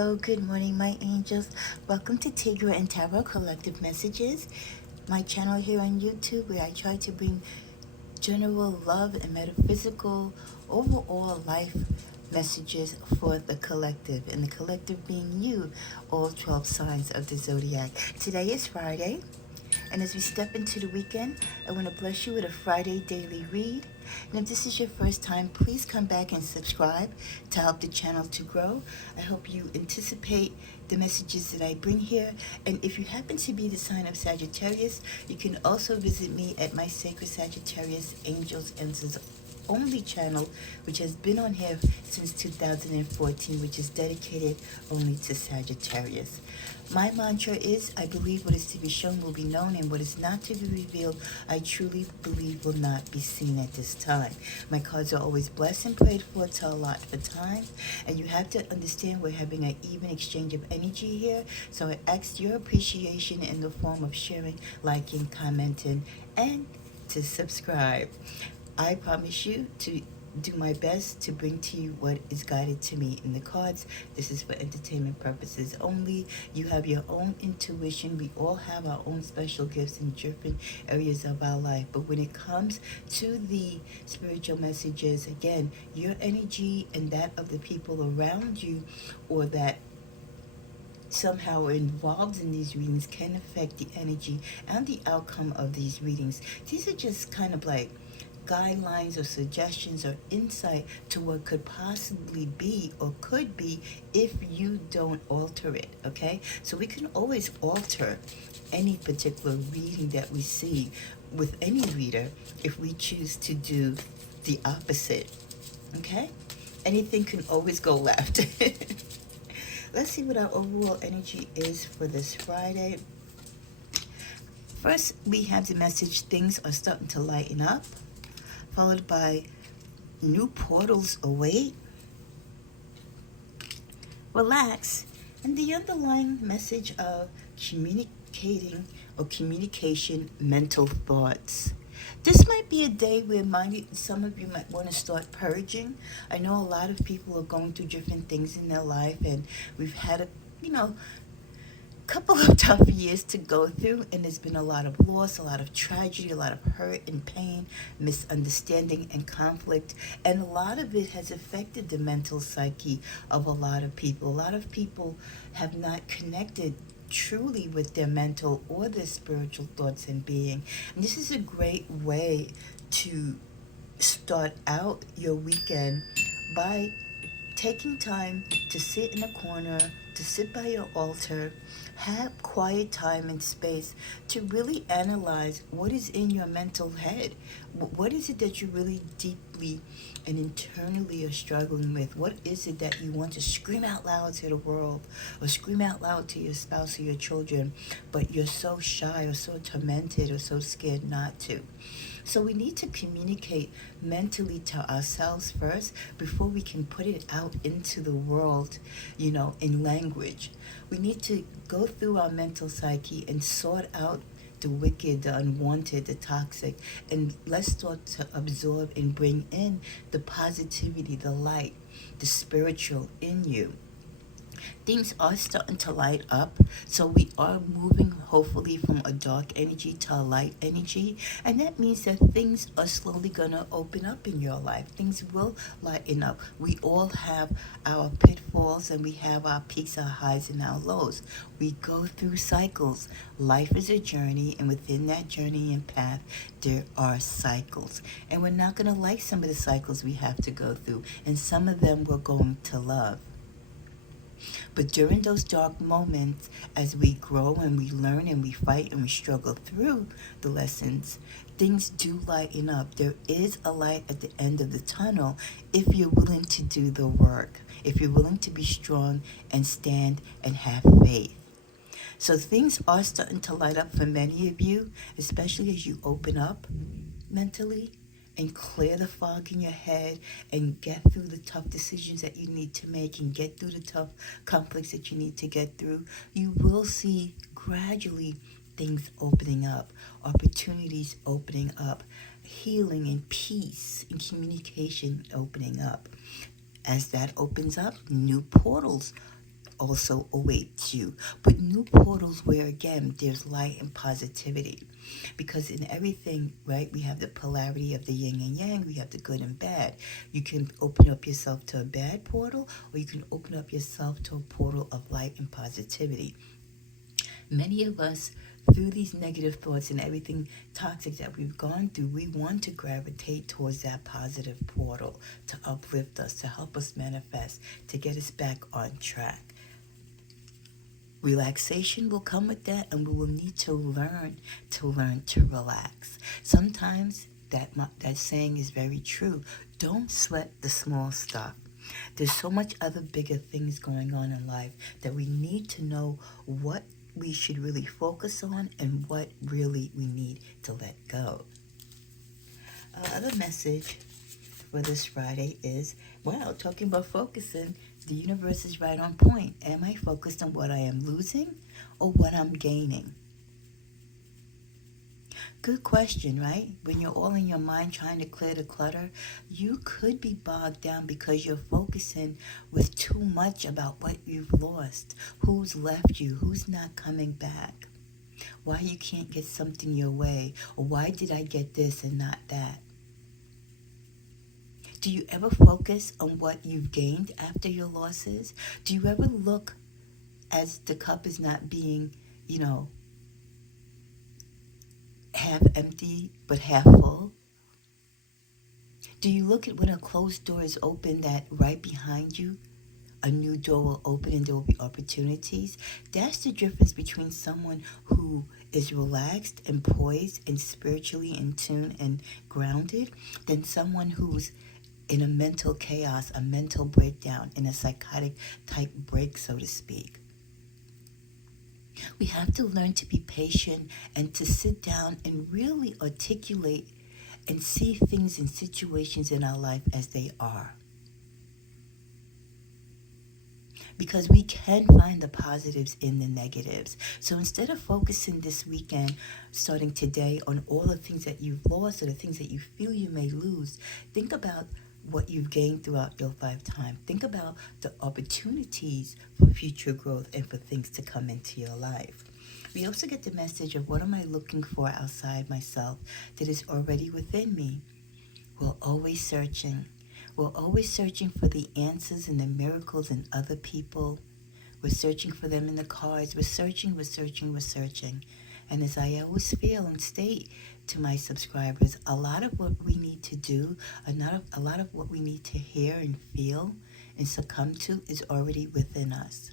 Hello, good morning, my angels. Welcome to Tigra and Tarot Collective Messages, my channel here on YouTube, where I try to bring general love and metaphysical overall life messages for the collective, and the collective being you, all 12 signs of the zodiac. Today is Friday, and as we step into the weekend, I want to bless you with a Friday daily read. And if this is your first time, please come back and subscribe to help the channel to grow. I hope you anticipate the messages that I bring here. And if you happen to be the sign of Sagittarius, you can also visit me at my Sacred Sagittarius Angels Answers Only channel, which has been on here since 2014, which is dedicated only to Sagittarius. My mantra is, I believe what is to be shown will be known, and what is not to be revealed, I truly believe will not be seen at this time. My cards are always blessed and prayed for to allot for time, and you have to understand we're having an even exchange of energy here, so I ask your appreciation in the form of sharing, liking, commenting, and to subscribe. I promise you to do my best to bring to you what is guided to me in the cards. This is for entertainment purposes only. You have your own intuition. We all have our own special gifts in different areas of our life. But when it comes to the spiritual messages, again, your energy and that of the people around you, or that somehow involved in these readings, can affect the energy and the outcome of these readings. These are just kind of like guidelines or suggestions or insight to what could possibly be or could be if you don't alter it, okay? So we can always alter any particular reading that we see with any reader if we choose to do the opposite, okay? Anything can always go left. Let's see what our overall energy is for this Friday. First, we have the message, things are starting to lighten up, followed by new portals await, relax, and the underlying message of communicating or communication mental thoughts. This might be a day where some of you might want to start purging. I know a lot of people are going through different things in their life, and we've had a couple of tough years to go through, and there's been a lot of loss, a lot of tragedy, a lot of hurt and pain, misunderstanding and conflict, and a lot of it has affected the mental psyche of a lot of people. A lot of people have not connected truly with their mental or their spiritual thoughts and being. And this is a great way to start out your weekend by taking time to sit in a corner, to sit by your altar, have quiet time and space to really analyze what is in your mental head. What is it that you really deeply and internally are struggling with? What is it that you want to scream out loud to the world, or scream out loud to your spouse or your children, but you're so shy or so tormented or so scared not to? So we need to communicate mentally to ourselves first before we can put it out into the world, in language. We need to go through our mental psyche and sort out the wicked, the unwanted, the toxic, and let's start to absorb and bring in the positivity, the light, the spiritual in you. Things are starting to light up, so we are moving hopefully from a dark energy to a light energy, and that means that things are slowly going to open up in your life. Things will lighten up. We all have our pitfalls, and we have our peaks, our highs, and our lows. We go through cycles. Life is a journey, and within that journey and path there are cycles, and we're not going to like some of the cycles we have to go through, and some of them we're going to love. But during those dark moments, as we grow and we learn and we fight and we struggle through the lessons, things do lighten up. There is a light at the end of the tunnel if you're willing to do the work, if you're willing to be strong and stand and have faith. So things are starting to light up for many of you, especially as you open up mentally and clear the fog in your head and get through the tough decisions that you need to make and get through the tough conflicts that you need to get through. You will see gradually things opening up, opportunities opening up, healing and peace and communication opening up. As that opens up, new portals also awaits you. But new portals where, again, there's light and positivity. Because in everything, right, we have the polarity of the yin and yang, we have the good and bad. You can open up yourself to a bad portal, or you can open up yourself to a portal of light and positivity. Many of us, through these negative thoughts and everything toxic that we've gone through, we want to gravitate towards that positive portal to uplift us, to help us manifest, to get us back on track. Relaxation will come with that, and we will need to learn to relax. Sometimes that saying is very true. Don't sweat the small stuff. There's so much other bigger things going on in life that we need to know what we should really focus on and what really we need to let go. Other message for this Friday is, wow, talking about focusing, the universe is right on point. Am I focused on what I am losing or what I'm gaining? Good question, right? When you're all in your mind trying to clear the clutter, you could be bogged down because you're focusing with too much about what you've lost, who's left you, who's not coming back, why you can't get something your way, or why did I get this and not that. Do you ever focus on what you've gained after your losses? Do you ever look as the cup is not being, half empty but half full? Do you look at when a closed door is open that right behind you a new door will open and there will be opportunities? That's the difference between someone who is relaxed and poised and spiritually in tune and grounded than someone who's in a mental chaos, a mental breakdown, in a psychotic type break, so to speak. We have to learn to be patient and to sit down and really articulate and see things and situations in our life as they are. Because we can find the positives in the negatives. So instead of focusing this weekend, starting today, on all the things that you've lost or the things that you feel you may lose, think about what you've gained throughout your lifetime. Think about the opportunities for future growth and for things to come into your life. We also get the message of, what am I looking for outside myself that is already within me? We're always searching. We're always searching for the answers and the miracles in other people. We're searching for them in the cards. We're searching. And as I always feel and state to my subscribers, a lot of what we need to do, a lot of what we need to hear and feel and succumb to is already within us.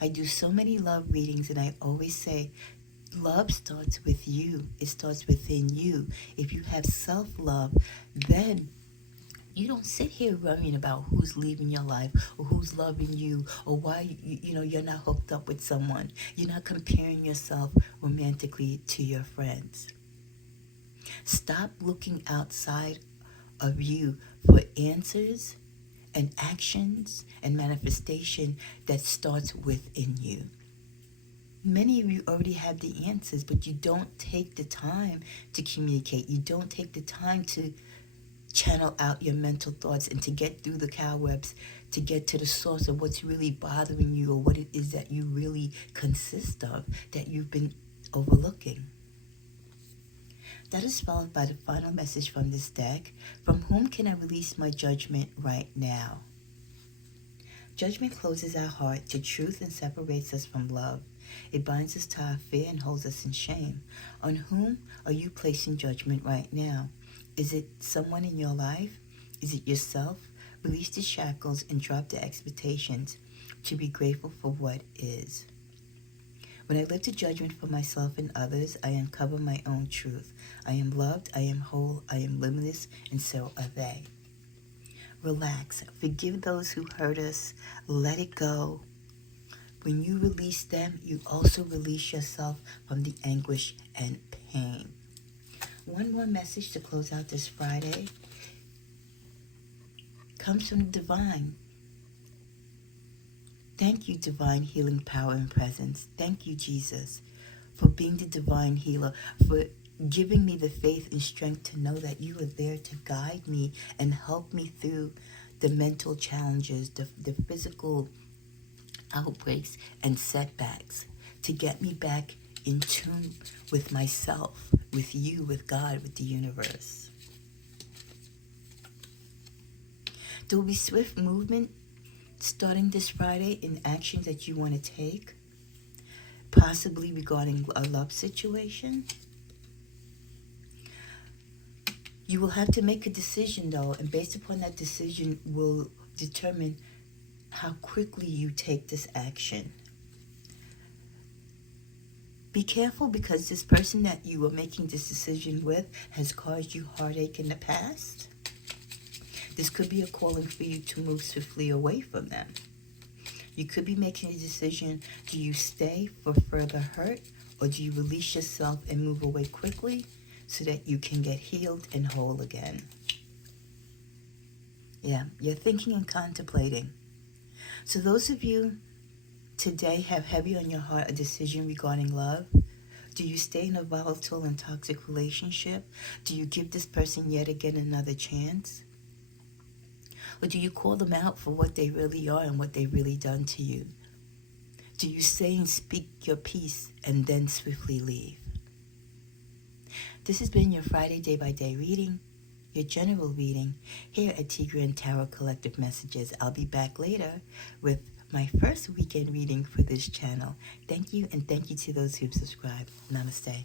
I do so many love readings, and I always say, love starts with you. It starts within you. If you have self-love, then you don't sit here worrying about who's leaving your life or who's loving you or why you're not hooked up with someone. You're not comparing yourself romantically to your friends. Stop looking outside of you for answers and actions and manifestation that starts within you. Many of you already have the answers, but you don't take the time to communicate. You don't take the time to channel out your mental thoughts and to get through the cobwebs, to get to the source of what's really bothering you or what it is that you really consist of that you've been overlooking. That is followed by the final message from this deck. From whom can I release my judgment right now? Judgment closes our heart to truth and separates us from love. It binds us to our fear and holds us in shame. On whom are you placing judgment right now? Is it someone in your life? Is it yourself? Release the shackles and drop the expectations to be grateful for what is. When I lift a judgment for myself and others, I uncover my own truth. I am loved, I am whole, I am limitless, and so are they. Relax. Forgive those who hurt us. Let it go. When you release them, you also release yourself from the anguish and pain. One more message to close out this Friday comes from the divine. Thank you, divine healing power and presence. Thank you, Jesus, for being the divine healer, for giving me the faith and strength to know that you are there to guide me and help me through the mental challenges, the physical outbreaks and setbacks to get me back in tune with myself, with you, with God, with the universe. There will be swift movement starting this Friday in actions that you want to take, possibly regarding a love situation. You will have to make a decision though, and based upon that decision will determine how quickly you take this action. Be careful, because this person that you are making this decision with has caused you heartache in the past. This could be a calling for you to move swiftly away from them. You could be making a decision: do you stay for further hurt, or do you release yourself and move away quickly so that you can get healed and whole again? Yeah, you're thinking and contemplating. So those of you today have heavy on your heart a decision regarding love. Do you stay in a volatile and toxic relationship? Do you give this person yet again another chance? Or do you call them out for what they really are and what they've really done to you? Do you say and speak your piece and then swiftly leave? This has been your Friday Day by Day reading, your general reading here at Tigran Tarot Collective Messages. I'll be back later with my first weekend reading for this channel. Thank you, and thank you to those who've subscribed. Namaste.